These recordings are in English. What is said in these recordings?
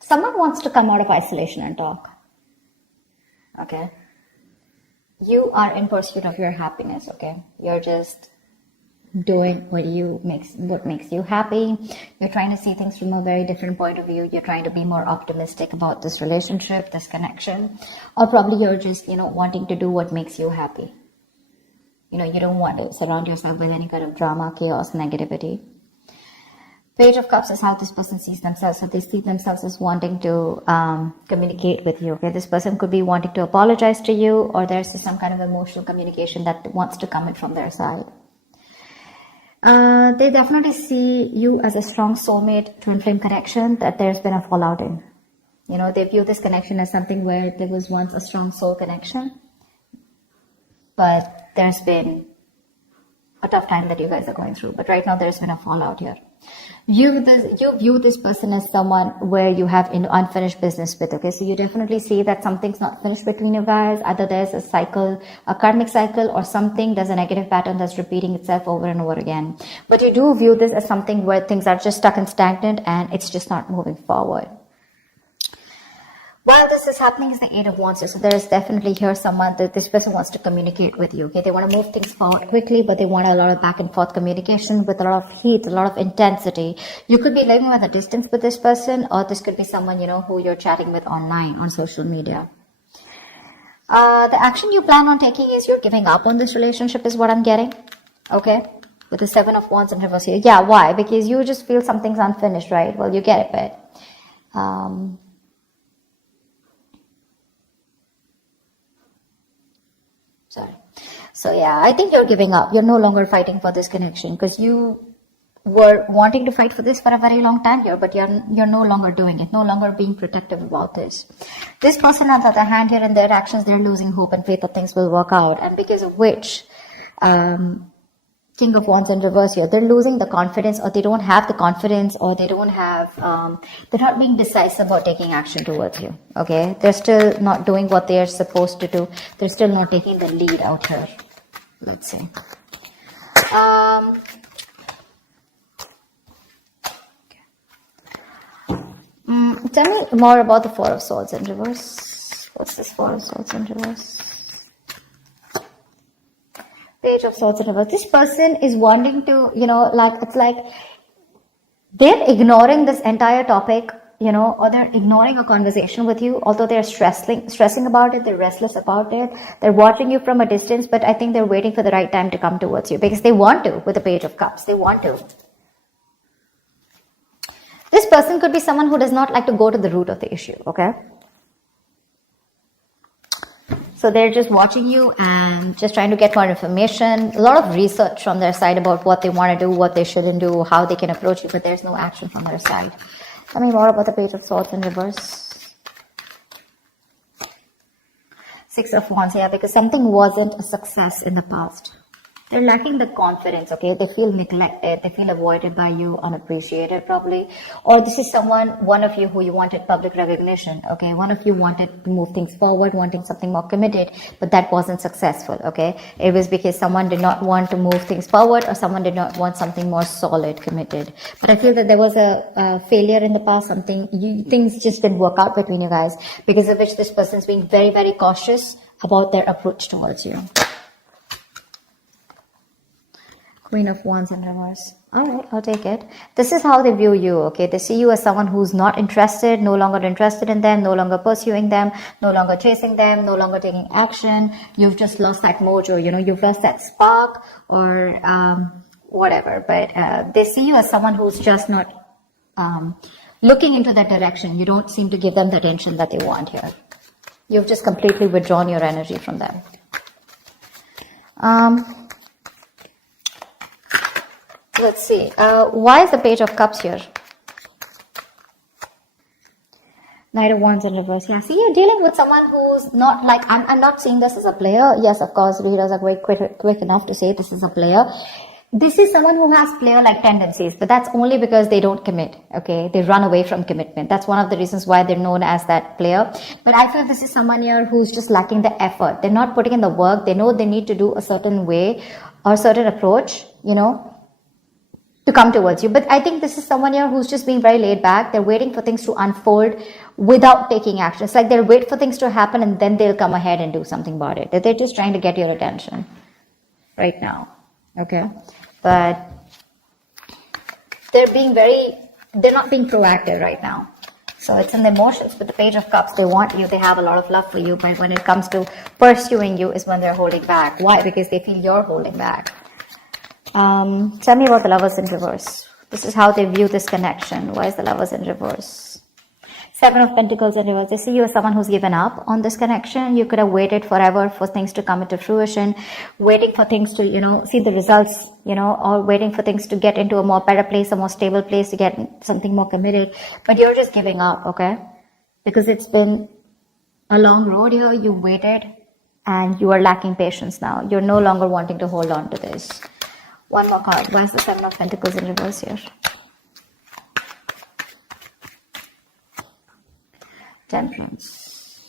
Someone wants to come out of isolation and talk. Okay. You are in pursuit of your happiness. Okay. You're just doing what makes you happy. You're trying to see things from a very different point of view. You're trying to be more optimistic about this relationship, this connection, or probably you're just, wanting to do what makes you happy. You don't want to surround yourself with any kind of drama, chaos, negativity. Page of Cups is how this person sees themselves. So they see themselves as wanting to communicate with you. Okay, this person could be wanting to apologize to you, or there's some kind of emotional communication that wants to come in from their side. They definitely see you as a strong soulmate, twin flame connection that there's been a fallout in. They view this connection as something where there was once a strong soul connection, but there's been a tough time that you guys are going through. But right now there's been a fallout here. You view this person as someone where you have unfinished business with. Okay, so you definitely see that something's not finished between you guys. Either there's a cycle, a karmic cycle, or something, there's a negative pattern that's repeating itself over and over again. But you do view this as something where things are just stuck and stagnant and it's just not moving forward. While this is happening is the Eight of Wands. So there is definitely here someone that this person wants to communicate with you. Okay, they want to move things forward quickly, but they want a lot of back and forth communication with a lot of heat, a lot of intensity. You could be living at a distance with this person, or this could be someone, who you're chatting with online on social media. The action you plan on taking is you're giving up on this relationship is what I'm getting. Okay, with the Seven of Wands in reverse here. Yeah, why? Because you just feel something's unfinished, right? Well, you get it, but sorry. So yeah, I think you're giving up. You're no longer fighting for this connection because you were wanting to fight for this for a very long time here, but you're no longer doing it, no longer being protective about this. This person, on the other hand, here in their actions, they're losing hope and faith that things will work out, and because of which, King of Wands in reverse here, they're losing the confidence, or they don't have the confidence, or they don't have, they're not being decisive about taking action towards you. Okay, they're still not doing what they are supposed to do. They're still not taking the lead out here. Let's see. Tell me more about the Four of Swords in reverse. What's this Four of Swords in reverse? Page of Swords in reverse. This person is wanting to, it's like they're ignoring this entire topic, or they're ignoring a conversation with you, although they're stressing about it, they're restless about it, they're watching you from a distance, but I think they're waiting for the right time to come towards you because they want to with the Page of Cups. They want to. This person could be someone who does not like to go to the root of the issue, okay? So they're just watching you and just trying to get more information. A lot of research from their side about what they want to do, what they shouldn't do, how they can approach you, but there's no action from their side. Tell me more about the Page of Swords in reverse. Six of Wands, yeah, because something wasn't a success in the past. They're lacking the confidence, okay? They feel neglected. They feel avoided by you, unappreciated probably. Or this is one of you who you wanted public recognition, okay? One of you wanted to move things forward, wanting something more committed, but that wasn't successful, okay? It was because someone did not want to move things forward, or someone did not want something more solid, committed. But I feel that there was a failure in the past, things just didn't work out between you guys, because of which this person is being very, very cautious about their approach towards you. Queen of Wands in reverse. Alright, I'll take it. This is how they view you, okay? They see you as someone who's not interested, no longer interested in them, no longer pursuing them, no longer chasing them, no longer taking action. You've just lost that mojo, you've lost that spark or whatever. But they see you as someone who's just not looking into that direction. You don't seem to give them the attention that they want here. You've just completely withdrawn your energy from them. Let's see. Why is the Page of Cups here? Knight of Wands in reverse. Yeah, see, you're dealing with someone who's not like, I'm not seeing this as a player. Yes, of course, readers are quick enough to say this is a player. This is someone who has player-like tendencies, but that's only because they don't commit, okay? They run away from commitment. That's one of the reasons why they're known as that player. But I feel this is someone here who's just lacking the effort. They're not putting in the work. They know they need to do a certain way or certain approach, to come towards you. But I think this is someone here who's just being very laid back. They're waiting for things to unfold without taking action. It's like they'll wait for things to happen and then they'll come ahead and do something about it. They're just trying to get your attention right now. Okay. But they're not being proactive right now. So it's in the emotions. With the Page of Cups, they want you, they have a lot of love for you, but when it comes to pursuing you is when they're holding back. Why? Because they feel you're holding back. Tell me about the Lovers in reverse. This is how they view this connection. Why is the Lovers in reverse? Seven of Pentacles in reverse. They see you as someone who's given up on this connection. You could have waited forever for things to come into fruition, waiting for things to, see the results, or waiting for things to get into a more better place, a more stable place, to get something more committed. But you're just giving up, okay? Because it's been a long road here. You waited and you are lacking patience now. You're no longer wanting to hold on to this. One more card. Why is the Seven of Pentacles in reverse here? Temperance.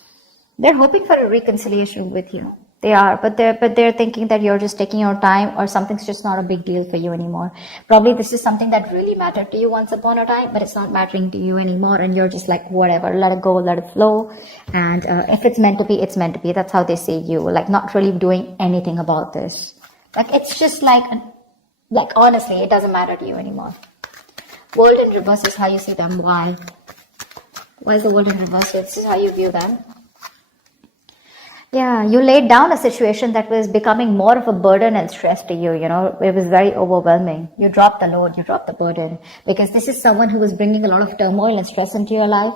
They're hoping for a reconciliation with you. They are, but they're thinking that you're just taking your time, or something's just not a big deal for you anymore. Probably this is something that really mattered to you once upon a time, but it's not mattering to you anymore, and you're just like, whatever, let it go, let it flow. And if it's meant to be, it's meant to be. That's how they see you, like not really doing anything about this. Like it's just like honestly, it doesn't matter to you anymore. World in reverse is how you see them. Why? Why is the World in reverse? This is how you view them. Yeah, you laid down a situation that was becoming more of a burden and stress to you, It was very overwhelming. You dropped the load, you dropped the burden. Because this is someone who was bringing a lot of turmoil and stress into your life.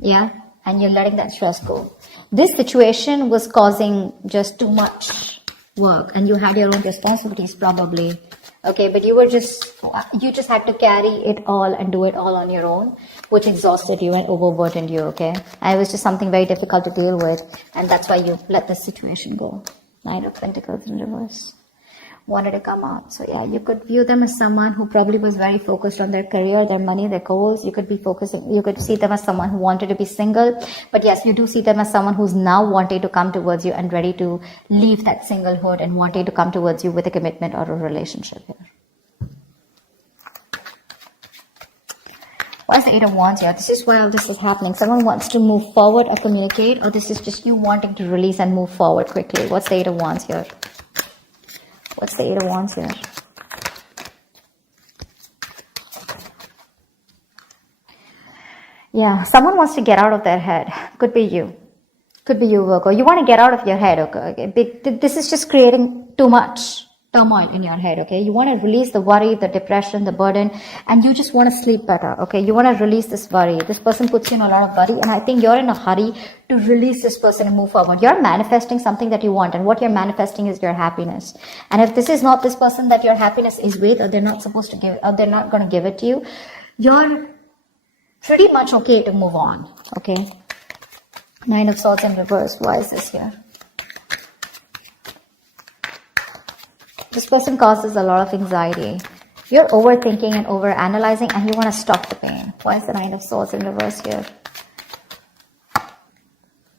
Yeah, and you're letting that stress go. This situation was causing just too much work, and you had your own responsibilities probably. Okay, but you just had to carry it all and do it all on your own, which exhausted you and overburdened you, okay? And it was just something very difficult to deal with, and that's why you let this situation go. Knight of Pentacles in reverse. Wanted to come out. So yeah, you could view them as someone who probably was very focused on their career, their money, their goals. You could see them as someone who wanted to be single. But yes, you do see them as someone who's now wanting to come towards you and ready to leave that singlehood and wanting to come towards you with a commitment or a relationship here. Why is the Eight of Wands here? This is why all this is happening. Someone wants to move forward or communicate, or this is just you wanting to release and move forward quickly. What's the Eight of Wands here? What's the Eight of Wands here? Yeah, someone wants to get out of their head. Could be you. Could be you, Virgo. You want to get out of your head, okay? This is just creating too much turmoil in your head, okay? You want to release the worry, the depression, the burden, and you just want to sleep better, okay? You want to release this worry. This person puts you in a lot of worry, and I think you're in a hurry to release this person and move forward. You're manifesting something that you want, and what you're manifesting is your happiness. And if this is not this person that your happiness is with, or they're not supposed to give, or they're not going to give it to you, you're pretty much okay to move on, okay? Nine of Swords in reverse. Why is this here? This person causes a lot of anxiety. You're overthinking and overanalyzing, and you want to stop the pain. Why is the Nine of Swords in reverse here?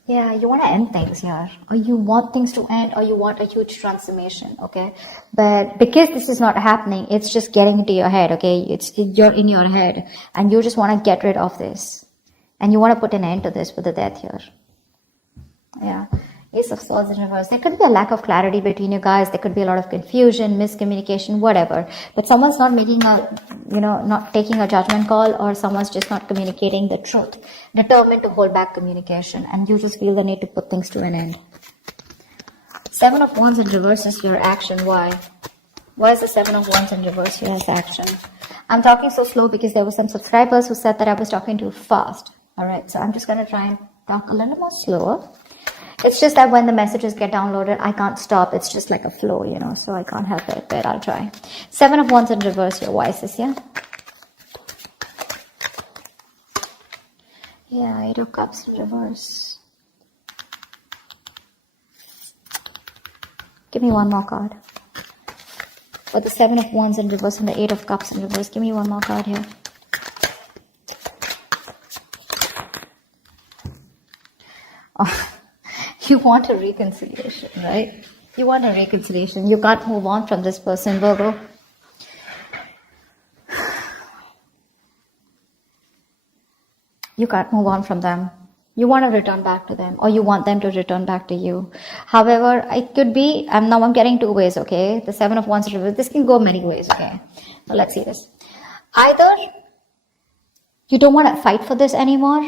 Yeah, you want to end things here. Or you want things to end, or you want a huge transformation, okay? But because this is not happening, it's just getting into your head, okay? You're in your head, and you just want to get rid of this. And you want to put an end to this with the Death here. Yeah. Ace of Swords in reverse. There could be a lack of clarity between you guys. There could be a lot of confusion, miscommunication, whatever. But someone's not making not taking a judgment call, or someone's just not communicating the truth. Determined to hold back communication, and you just feel the need to put things to an end. Seven of Wands in reverse is your action. Why? Why is the Seven of Wands in reverse here as action? I'm talking so slow because there were some subscribers who said that I was talking too fast. Alright, so I'm just going to try and talk a little more slower. It's just that when the messages get downloaded, I can't stop. It's just like a flow, so I can't help it, but I'll try. Seven of Wands in reverse here. Why is this here? Yeah, Eight of Cups in reverse. Give me one more card. For the Seven of Wands in reverse and the Eight of Cups in reverse, give me one more card here. Oh. You want a reconciliation, right? You want a reconciliation. You can't move on from this person, Virgo. You can't move on from them. You want to return back to them, or you want them to return back to you. However, it could be, now I'm getting two ways, okay? The Seven of Wands reverse. This can go many ways, okay? So let's see this. Either you don't want to fight for this anymore.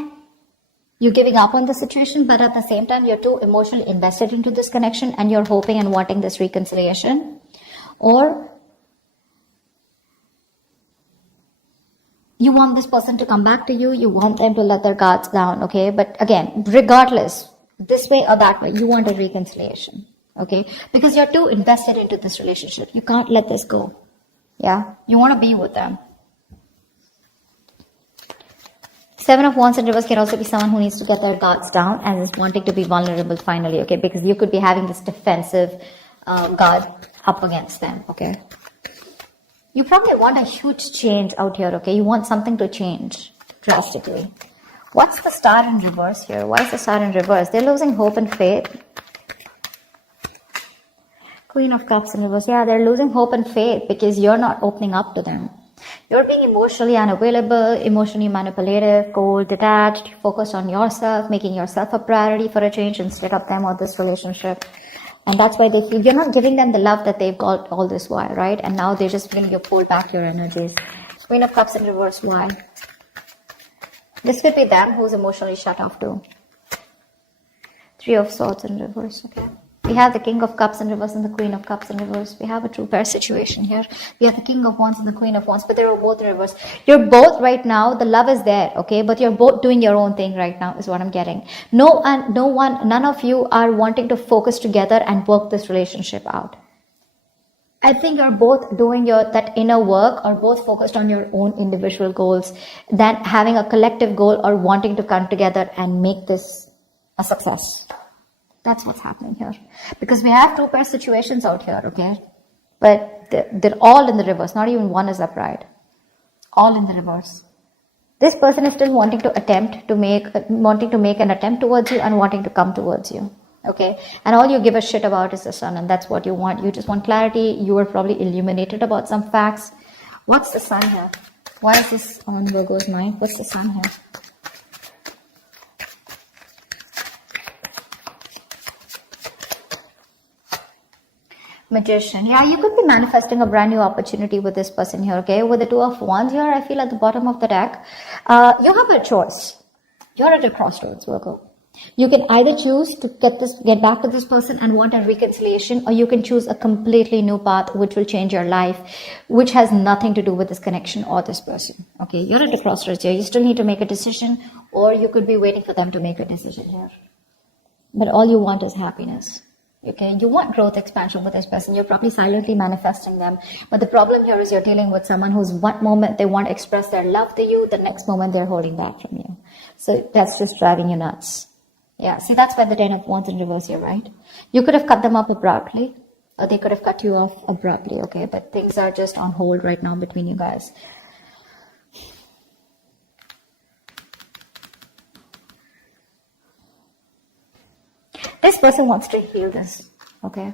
You're giving up on the situation, but at the same time, you're too emotionally invested into this connection and you're hoping and wanting this reconciliation. Or you want this person to come back to you, you want them to let their guards down, okay? But again, regardless, this way or that way, you want a reconciliation, okay? Because you're too invested into this relationship. You can't let this go, yeah? You want to be with them. Seven of Wands in reverse can also be someone who needs to get their guards down and is wanting to be vulnerable finally, okay? Because you could be having this defensive guard up against them, okay? You probably want a huge change out here, okay? You want something to change drastically. What's the Star in reverse here? Why is the Star in reverse? They're losing hope and faith. Queen of Cups in reverse. Yeah, they're losing hope and faith because you're not opening up to them. You're being emotionally unavailable, emotionally manipulative, cold, detached, focused on yourself, making yourself a priority for a change instead of them or this relationship. And that's why they feel you're not giving them the love that they've got all this while, right? And now they just feel you pull back your energies. Queen of Cups in reverse, why? This could be them who's emotionally shut off too. Three of Swords in reverse, okay? We have the King of Cups in reverse and the Queen of Cups in reverse. We have a true pair situation here. We have the King of Wands and the Queen of Wands, but they're both in reverse. You're both right now, the love is there, okay? But you're both doing your own thing right now is what I'm getting. None of you are wanting to focus together and work this relationship out. I think you're both doing that inner work or both focused on your own individual goals than having a collective goal or wanting to come together and make this a success. That's what's happening here. Because we have two pair situations out here, okay? But they're all in the reverse. Not even one is upright. All in the reverse. This person is still wanting to make an attempt towards you and wanting to come towards you. Okay? And all you give a shit about is the Sun, and that's what you want. You just want clarity. You are probably illuminated about some facts. What's the Sun here? Why is this on Virgo's mind? What's the Sun here? Magician. Yeah, you could be manifesting a brand new opportunity with this person here, okay? With the Two of Wands here, I feel at the bottom of the deck, you have a choice. You're at a crossroads, Virgo. You can either choose to get back to this person and want a reconciliation, or you can choose a completely new path which will change your life, which has nothing to do with this connection or this person. Okay, you're at a crossroads here. You still need to make a decision, or you could be waiting for them to make a decision here. But all you want is happiness. Okay, you want growth, expansion with this person. You're probably silently manifesting them. But the problem here is you're dealing with someone who's one moment they want to express their love to you, the next moment they're holding back from you. So that's just driving you nuts. Yeah, see, that's why the Ten of Wands in reverse here, right? You could have cut them up abruptly, or they could have cut you off abruptly, okay? But things are just on hold right now between you guys. This person wants to heal this, okay?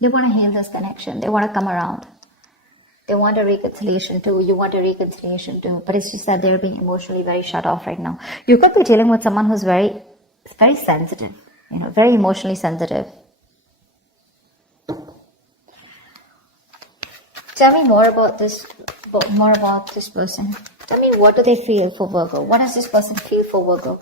They want to heal this connection. They want to come around. They want a reconciliation too. You want a reconciliation too. But it's just that they're being emotionally very shut off right now. You could be dealing with someone who's very sensitive, very emotionally sensitive. Tell me more about this person. Tell me, what do they feel for Virgo? What does this person feel for Virgo?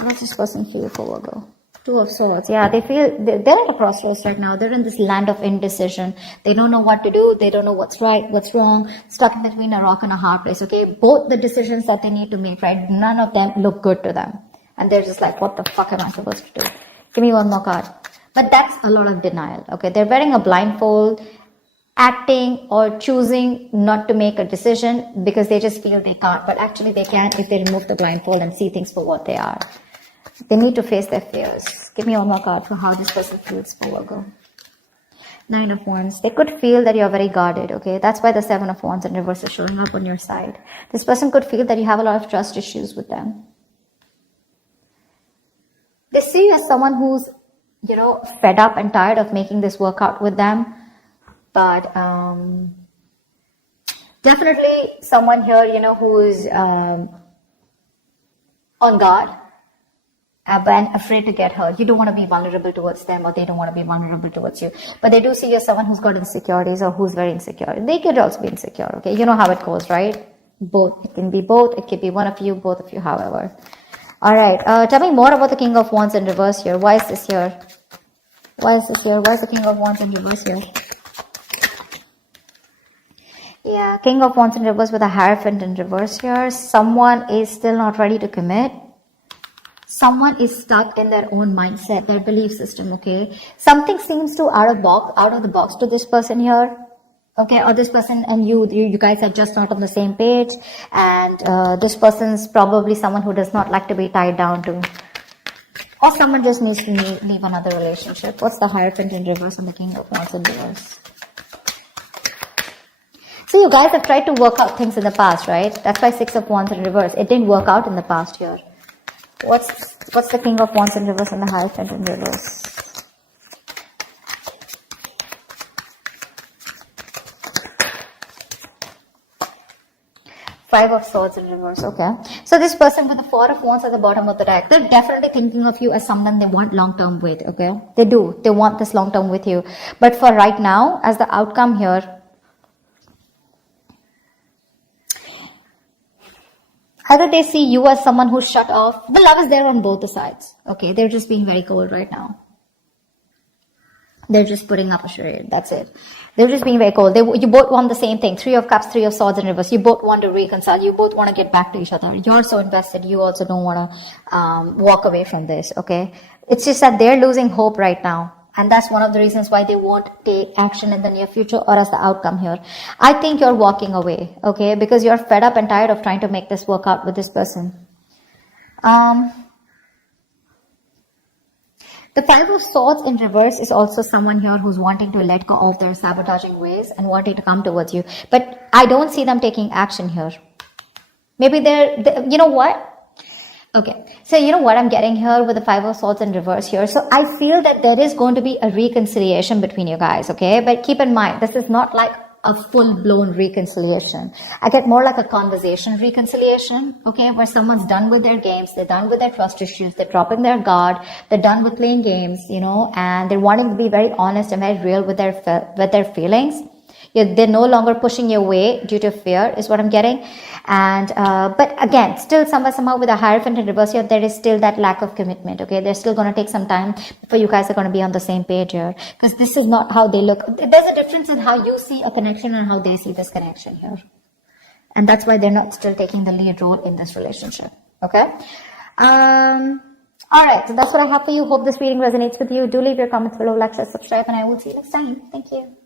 What does this person feel for Virgo? Two of Swords. Yeah, they're at a crossroads right now. They're in this land of indecision. They don't know what to do. They don't know what's right, what's wrong. Stuck in between a rock and a hard place, okay? Both the decisions that they need to make, right? None of them look good to them. And they're just like, what the fuck am I supposed to do? Give me one more card. But that's a lot of denial, okay? They're wearing a blindfold, acting or choosing not to make a decision because they just feel they can't. But actually they can if they remove the blindfold and see things for what they are. They need to face their fears. Give me one more card for how this person feels for Virgo. Nine of Wands. They could feel that you're very guarded, okay? That's why the Seven of Wands in reverse is showing up on your side. This person could feel that you have a lot of trust issues with them. They see you as someone who's, fed up and tired of making this work out with them. But Definitely someone here, you know, who's on guard, but afraid to get hurt. You don't want to be vulnerable towards them, or they don't want to be vulnerable towards you. But they do see you as someone who's got insecurities or who's very insecure. They could also be insecure, okay? You know how it goes, right? Both. It can be both. It could be one of you, both of you, however. All right. Tell me more about the King of Wands in reverse here. Why is this here? Why is this here? Why is the King of Wands in reverse here? Yeah, King of Wands in reverse with a Hierophant in reverse here. Someone is still not ready to commit. Someone is stuck in their own mindset, their belief system, okay? Something seems to out of the box to this person here, okay? Or this person and you guys are just not on the same page, and this person's probably someone who does not like to be tied down to, or someone just needs to leave another relationship. What's the Hierophant in reverse and the King of Wands in reverse? So you guys have tried to work out things in the past, right? That's why 6 of Wands in reverse. It didn't work out in the past here. What's the King of Wands in reverse and the Hierophant in reverse? Five of Swords in reverse, okay. So this person with the 4 of Wands at the bottom of the deck, they're definitely thinking of you as someone they want long-term with, okay. They do. They want this long-term with you. But for right now, as the outcome here, either they see you as someone who's shut off. The love is there on both the sides. Okay, they're just being very cold right now. They're just putting up a charade. That's it. They're just being very cold. You both want the same thing. 3 of Cups, 3 of Swords in reverse. You both want to reconcile. You both want to get back to each other. You're so invested. You also don't want to walk away from this. Okay, it's just that they're losing hope right now. And that's one of the reasons why they won't take action in the near future or as the outcome here. I think you're walking away, okay? Because you're fed up and tired of trying to make this work out with this person. The 5 of Swords in reverse is also someone here who's wanting to let go of their sabotaging ways and wanting to come towards you. But I don't see them taking action here. Maybe you know what? Okay, so you know what I'm getting here with the 5 of Swords in reverse here. So I feel that there is going to be a reconciliation between you guys, okay? But keep in mind, this is not like a full-blown reconciliation. I get more like a conversation reconciliation, okay? Where someone's done with their games, they're done with their trust issues, they're dropping their guard, they're done with playing games, you know, and they're wanting to be very honest and very real with their feelings. They're no longer pushing you away due to fear, is what I'm getting. And but again, still somehow with a Hierophant in reverse here, there is still that lack of commitment, okay? They're still going to take some time before you guys are going to be on the same page here, because this is not how they look. There's a difference in how you see a connection and how they see this connection here. And that's why they're not still taking the lead role in this relationship, okay? All right, so that's what I have for you. Hope this reading resonates with you. Do leave your comments below, like, share, subscribe, and I will see you next time. Thank you.